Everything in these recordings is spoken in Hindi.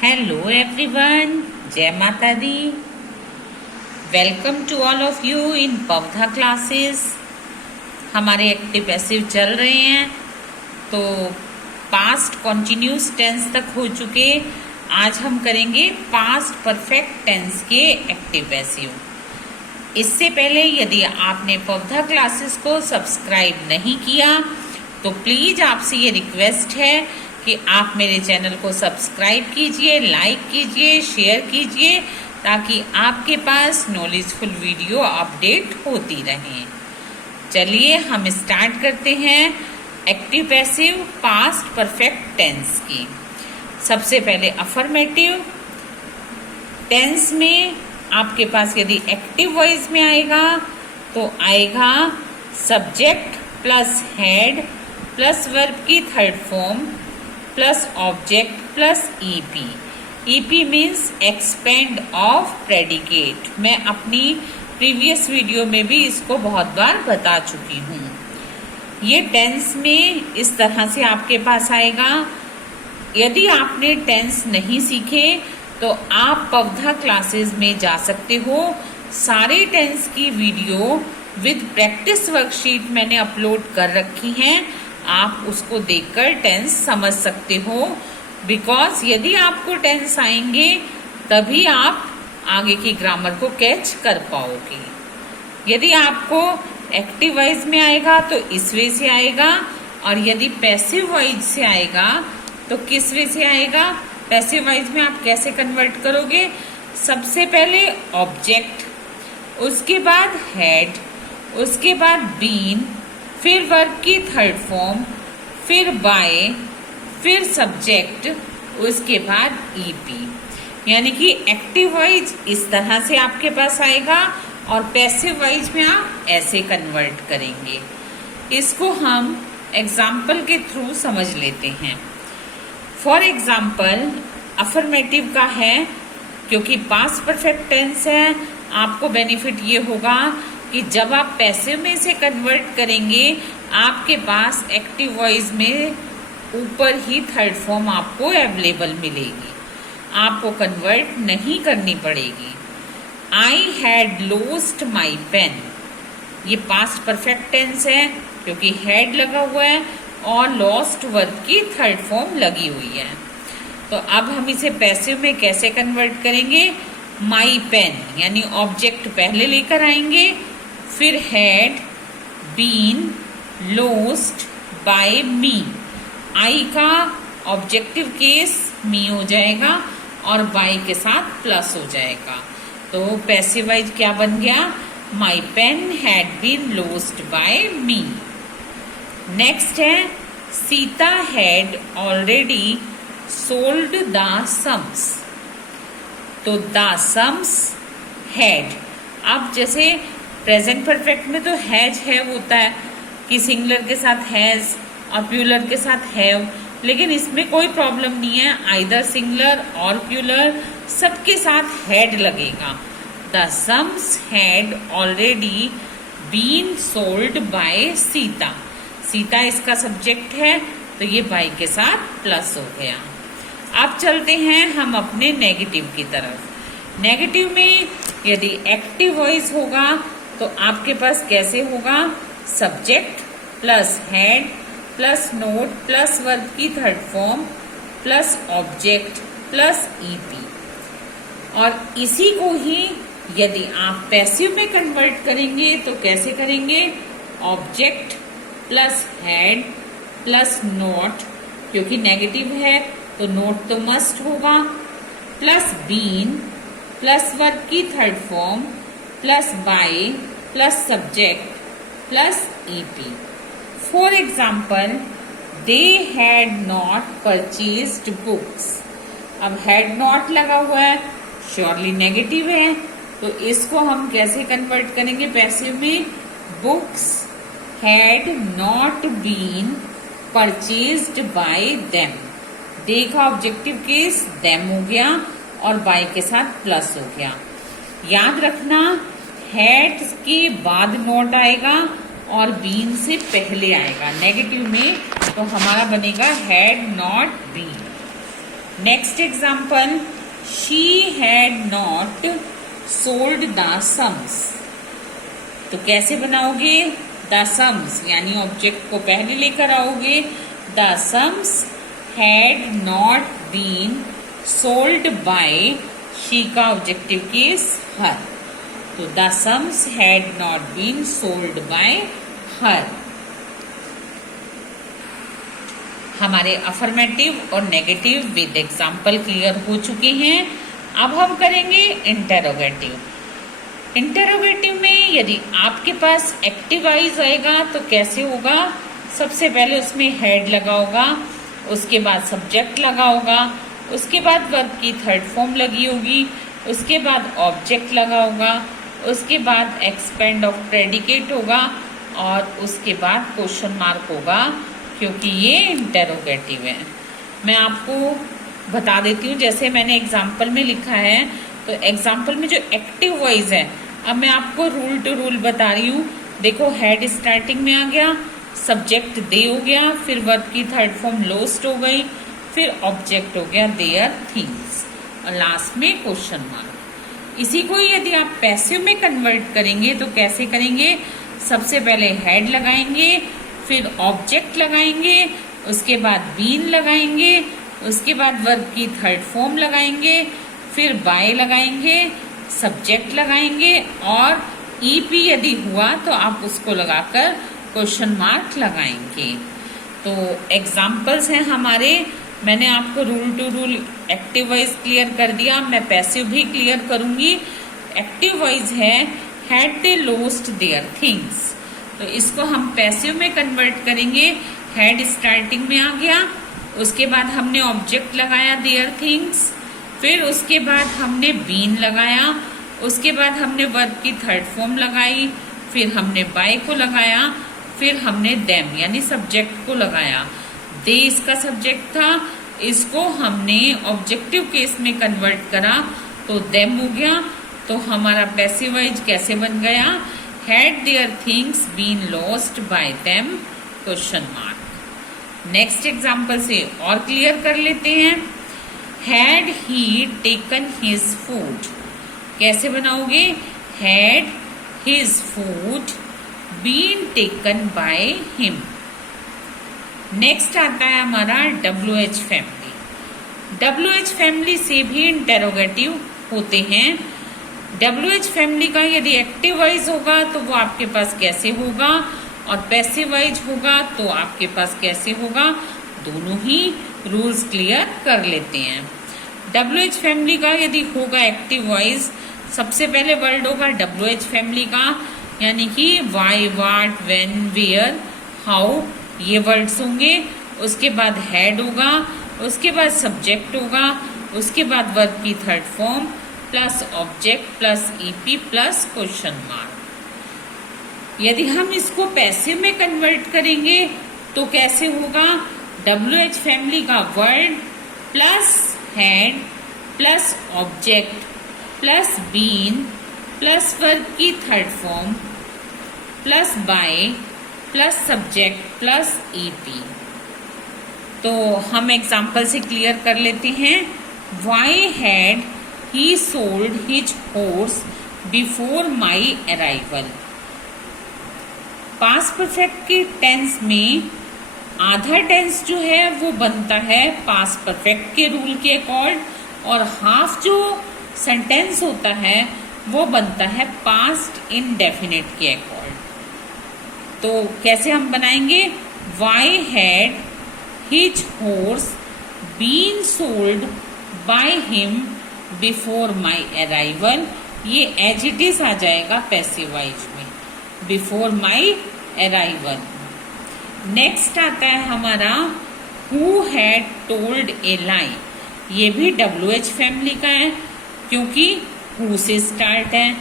Hello everyone, Jai Mata Di. Welcome to all of you in पवधा क्लासेस। हमारे एक्टिव पैसिव चल रहे हैं तो पास्ट कॉन्टिन्यूस टेंस तक हो चुके। आज हम करेंगे पास्ट परफेक्ट टेंस के एक्टिव पैसिव। इससे पहले यदि आपने पवधा क्लासेस को सब्सक्राइब नहीं किया तो प्लीज आपसे ये रिक्वेस्ट है कि आप मेरे चैनल को सब्सक्राइब कीजिए, लाइक कीजिए, शेयर कीजिए ताकि आपके पास नॉलेजफुल वीडियो अपडेट होती रहे। चलिए हम स्टार्ट करते हैं active passive past perfect tense की। सबसे पहले अफर्मेटिव टेंस में आपके पास यदि एक्टिव वॉइस में आएगा तो आएगा subject plus had plus verb की third form plus object plus EP. EP means expand of predicate. मैं अपनी प्रीवियस वीडियो में भी इसको बहुत बार बता चुकी हूँ। ये टेंस में इस तरह से आपके पास आएगा। यदि आपने टेंस नहीं सीखे तो आप पवधा क्लासेस में जा सकते हो। सारे टेंस की वीडियो विद प्रैक्टिस वर्कशीट मैंने अपलोड कर रखी हैं। आप उसको देखकर टेंस समझ सकते हो। बिकॉज यदि आपको टेंस आएंगे तभी आप आगे की ग्रामर को कैच कर पाओगे। यदि आपको एक्टिव वॉइस में आएगा तो इस वे से आएगा, और यदि पैसिव वॉइस से आएगा तो किस वे से आएगा। पैसिव वॉइस में आप कैसे कन्वर्ट करोगे? सबसे पहले ऑब्जेक्ट, उसके बाद हेड, उसके बाद बीन, फिर वर्ब की थर्ड फॉर्म, फिर बाय, फिर सब्जेक्ट, उसके बाद ईपी। यानी कि एक्टिव वॉइस इस तरह से आपके पास आएगा और पैसिव वॉइस में आप ऐसे कन्वर्ट करेंगे। इसको हम एग्जाम्पल के थ्रू समझ लेते हैं। फॉर एग्जाम्पल अफर्मेटिव का है, क्योंकि पास्ट परफेक्ट टेंस है, आपको बेनिफिट ये होगा कि जब आप पैसिव में से कन्वर्ट करेंगे आपके पास एक्टिव वॉइस में ऊपर ही थर्ड फॉर्म आपको अवेलेबल मिलेगी, आपको कन्वर्ट नहीं करनी पड़ेगी। I had lost my pen, ये पास्ट परफेक्ट टेंस है क्योंकि हैड लगा हुआ है और लॉस्ट वर्ब की थर्ड फॉर्म लगी हुई है। तो अब हम इसे पैसिव में कैसे कन्वर्ट करेंगे? माई पेन यानी ऑब्जेक्ट पहले लेकर आएंगे, फिर हैड, बीन, लॉस्ट, बाय, मी। आई का ऑब्जेक्टिव केस मी हो जाएगा और बाय के साथ प्लस हो जाएगा। तो पैसिव वाइज क्या बन गया? My pen had been lost by me. Next है Sita had already sold the sums. तो द सम्स हैड, अब जैसे प्रेजेंट परफेक्ट में तो हैज हैव होता है कि सिंगुलर के साथ हैज और प्यूलर के साथ हैव, लेकिन इसमें कोई प्रॉब्लम नहीं है। आइदर सिंगुलर और प्यूलर सबके साथ हैड लगेगा। The sums had already been sold by Sita. Sita इसका सब्जेक्ट है तो ये बाय के साथ प्लस हो गया। अब चलते हैं हम अपने नेगेटिव की तरफ। नेगेटिव में यदि एक्टिव वॉइस होगा तो आपके पास कैसे होगा? Subject plus had plus not plus verb की third form plus object plus EP. और इसी को ही यदि आप पैसिव में कन्वर्ट करेंगे तो कैसे करेंगे? Object plus had plus note, क्योंकि नेगेटिव है तो नोट तो मस्ट होगा, प्लस बीन प्लस वर्ब की third form plus by plus subject plus EP. For example they had not purchased books. अब हैड नॉट लगा हुआ है, श्योरली नेगेटिव है, तो इसको हम कैसे कन्वर्ट करेंगे पैसिव में? Books had not been purchased by them. They का ऑब्जेक्टिव केस देम हो गया और बाय के साथ प्लस हो गया। याद रखना हैड के बाद नॉट आएगा और बीन से पहले आएगा। नेगेटिव में तो हमारा बनेगा had not been. Next example, she had not sold the sums. तो कैसे बनाओगे? द सम्स यानी ऑब्जेक्ट को पहले लेकर आओगे। The sums had not been sold by, she का ऑब्जेक्टिव केस हर। तो the sums had not been sold by her. हमारे अफर्मेटिव और नेगेटिव विद एग्जाम्पल क्लियर हो चुके हैं। अब हम करेंगे इंटेरोगेटिव। इंटेरोगेटिव में यदि आपके पास एक्टिव वाइज आएगा तो कैसे होगा? सबसे पहले उसमें हेड लगा होगा, उसके बाद सब्जेक्ट लगा होगा, उसके बाद वर्ब की थर्ड फॉर्म लगी होगी, उसके बाद ऑब्जेक्ट लगा होगा, उसके बाद एक्सपेंड ऑफ प्रेडिकेट होगा और उसके बाद क्वेश्चन मार्क होगा, क्योंकि ये इंटेरोगेटिव है। मैं आपको बता देती हूँ, जैसे मैंने एग्जाम्पल में लिखा है, तो एग्जाम्पल में जो एक्टिव वॉइस है, अब मैं आपको रूल टू रूल बता रही हूँ। देखो, हेड स्टार्टिंग में आ गया, सब्जेक्ट दे हो गया, फिर वर्ब की थर्ड फॉर्म लोस्ट हो गई, फिर ऑब्जेक्ट हो गया देयर थिंग्स, और लास्ट में क्वेश्चन मार्क। इसी को यदि आप पैसिव में कन्वर्ट करेंगे तो कैसे करेंगे? सबसे पहले हेड लगाएंगे, फिर ऑब्जेक्ट लगाएंगे, उसके बाद बीन लगाएंगे, उसके बाद वर्ब की थर्ड फॉर्म लगाएंगे, फिर बाय लगाएंगे, सब्जेक्ट लगाएंगे, और ईपी यदि हुआ तो आप उसको लगाकर क्वेश्चन मार्क लगाएंगे। तो एग्जाम्पल्स हैं हमारे। मैंने आपको rule to rule active voice clear कर दिया, मैं पैसिव भी क्लियर करूंगी। एक्टिव वाइज है had they lost their things, तो इसको हम पैसिव में कन्वर्ट करेंगे। हैड स्टार्टिंग में आ गया, उसके बाद हमने ऑब्जेक्ट लगाया देयर थिंग्स, फिर उसके बाद हमने बीन लगाया, उसके बाद हमने वर्ब की थर्ड फॉर्म लगाई, फिर हमने बाय को लगाया, फिर हमने देम यानी सब्जेक्ट को लगाया। दे इसका सब्जेक्ट था, इसको हमने ऑब्जेक्टिव केस में कन्वर्ट करा तो देम हो गया। तो हमारा पैसिव वाइज कैसे बन गया? Had their things been lost by them question mark. Next example से और क्लियर कर लेते हैं। Had he taken his food, कैसे बनाओगे? Had his food been taken by him. Next आता है हमारा WH फैमिली। WH फैमिली से भी इंटेरोगेटिव होते हैं। WH फैमिली का यदि एक्टिव वाइज होगा तो वो आपके पास कैसे होगा, और पैसिव वाइज होगा तो आपके पास कैसे होगा, दोनों ही रूल्स क्लियर कर लेते हैं। WH फैमिली का यदि होगा एक्टिव वाइज, सबसे पहले वर्ड होगा WH फैमिली का, यानी कि why, what, when, where, how, ये वर्ड्स होंगे। उसके बाद हेड होगा, उसके बाद सब्जेक्ट होगा, उसके बाद वर्ब की third form plus object plus EP plus question mark. यदि हम इसको पैसिव में कन्वर्ट करेंगे तो कैसे होगा? WH फैमिली का word plus had plus object plus been plus verb की third form plus by plus subject plus EP. तो हम एग्जाम्पल से क्लियर कर लेते हैं। Why had he sold his horse before my arrival. Past perfect के टेंस में आधा टेंस जो है वो बनता है पास्ट परफेक्ट के रूल के अकॉर्ड, और हाफ जो सेंटेंस होता है वो बनता है पास्ट इंडेफिनिट के अकॉर्ड। तो कैसे हम बनाएंगे? Why had his horse been sold by him before my arrival, ये एज इट इज आ जाएगा पैसिव वाइज में, बिफोर माई अराइवल। नेक्स्ट आता है हमारा who had told a lie, ये भी WH फैमिली का है क्योंकि हु से स्टार्ट है,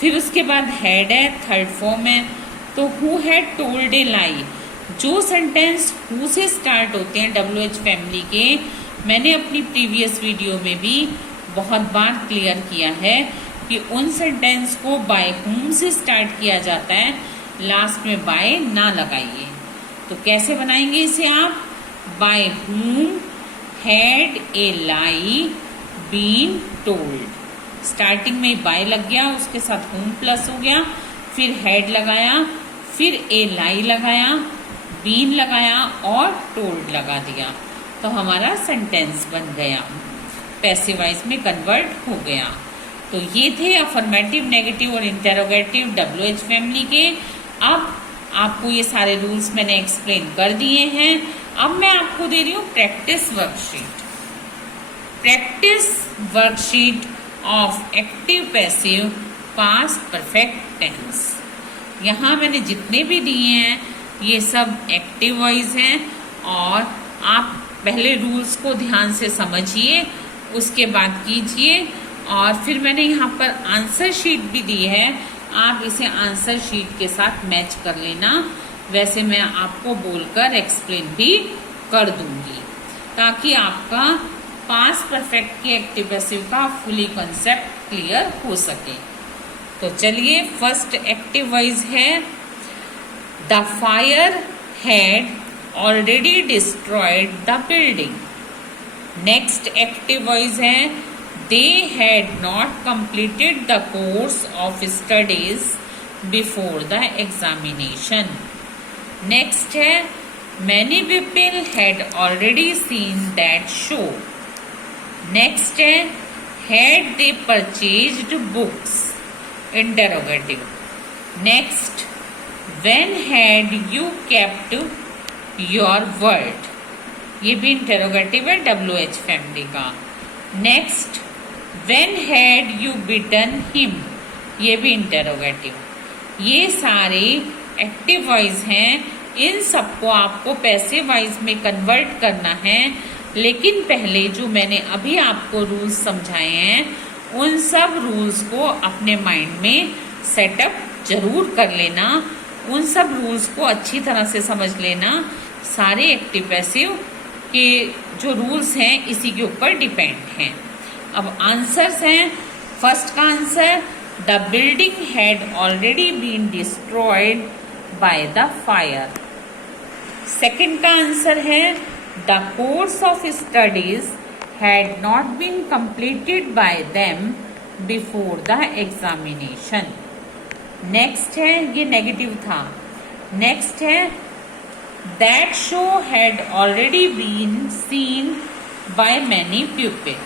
फिर उसके बाद हैड है, थर्ड फॉर्म है। तो हु हैड टोल्ड ए लाई, जो सेंटेंस हु से स्टार्ट होते हैं WH फैमिली के, मैंने अपनी प्रीवियस वीडियो में भी बहुत बार क्लियर किया है कि उन सेंटेंस को बाय हुम से स्टार्ट किया जाता है, लास्ट में बाय ना लगाइए। तो कैसे बनाएंगे इसे आप? By whom had a lie been told. Starting में बाय लग गया, उसके साथ होम प्लस हो गया, फिर हैड लगाया, फिर ए लाई लगाया, बीन लगाया और टोल्ड लगा दिया, तो हमारा सेंटेंस बन गया, पैसिव वॉइस में कन्वर्ट हो गया। तो ये थे अफर्मेटिव, नेगेटिव और इंटेरोगेटिव WH फैमिली के। अब आपको ये सारे रूल्स मैंने एक्सप्लेन कर दिए हैं। अब मैं आपको दे रही हूँ practice worksheet. Practice worksheet of active passive past perfect tense. यहाँ मैंने जितने भी दिए हैं ये सब एक्टिव वॉइस हैं, और आप पहले रूल्स को ध्यान से समझिए, उसके बाद कीजिए। और फिर मैंने यहाँ पर आंसर शीट भी दी है, आप इसे आंसर शीट के साथ मैच कर लेना। वैसे मैं आपको बोलकर एक्सप्लेन भी कर दूंगी, ताकि आपका पास्ट परफेक्ट की एक्टिव पैसिव का फुली कॉन्सेप्ट क्लियर हो सके। तो चलिए, फर्स्ट एक्टिव वॉइस है the fire had already destroyed the building. Next active voice है they had not completed the course of studies before the examination. Next है many people had already seen that show. Next है had they purchased books, interrogative. Next when had you kept your word, ये भी इंटरोगेटिव है WH फैमिली का। Next when had you beaten him, ये भी इंटरोगेटिव। ये सारे एक्टिव वॉइस हैं, इन सबको आपको पैसिव वॉइस में कन्वर्ट करना है। लेकिन पहले जो मैंने अभी आपको रूल्स समझाए हैं, उन सब रूल्स को अपने माइंड में सेटअप जरूर कर लेना, उन सब रूल्स को अच्छी तरह से समझ लेना। सारे एक्टिव पैसिव के जो रूल्स हैं इसी के ऊपर डिपेंड हैं। अब आंसर्स हैं। फर्स्ट का answer the building had already been destroyed by the fire. Second का आंसर है the course of studies had not been completed by them before the examination. Next है, ये नेगेटिव था। नेक्स्ट है that show had already been seen by many people.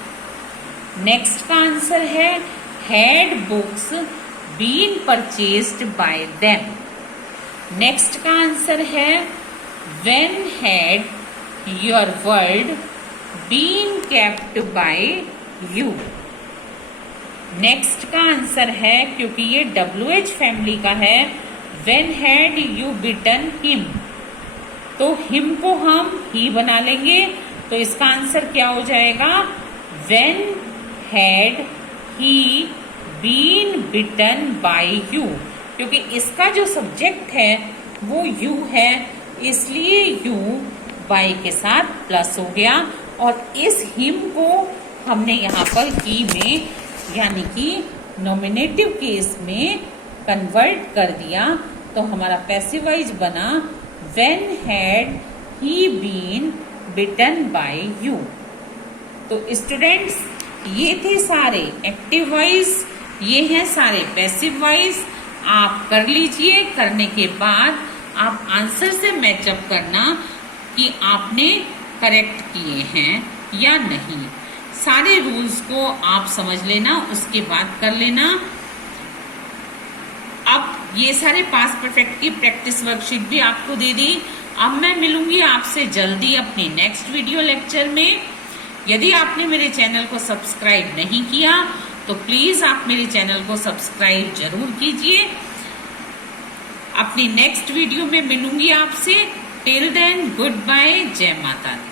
Next का आंसर है had books been purchased by them. Next का आंसर है when had your word been kept by you. Next का आंसर है, क्योंकि ये WH फैमिली का है, when had you beaten him, तो हिम को हम ही बना लेंगे, तो इसका आंसर क्या हो जाएगा when had he been beaten by you. क्योंकि इसका जो सब्जेक्ट है वो यू है, इसलिए यू बाय के साथ प्लस हो गया, और इस हिम को हमने यहाँ पर ही में यानी कि नॉमिनेटिव केस में कन्वर्ट कर दिया, तो हमारा पैसिव वॉइस बना when had he been beaten by you. तो स्टूडेंट्स, ये थे सारे एक्टिव वॉइस, ये हैं सारे पैसिव वॉइस। आप कर लीजिए, करने के बाद आप आंसर से मैचअप करना कि आपने करेक्ट किए हैं या नहीं। सारे रूल्स को आप समझ लेना, उसके बाद कर लेना। अब ये सारे पास्ट परफेक्ट की प्रैक्टिस वर्कशीट भी आपको दे दी। अब मैं मिलूंगी आपसे जल्दी अपनी नेक्स्ट वीडियो लेक्चर में। यदि आपने मेरे चैनल को सब्सक्राइब नहीं किया तो प्लीज आप मेरे चैनल को सब्सक्राइब जरूर कीजिए। अपनी नेक्स्ट वीडियो में मिलूंगी आपसे। टिल देन, गुड बाय, जय माता दी।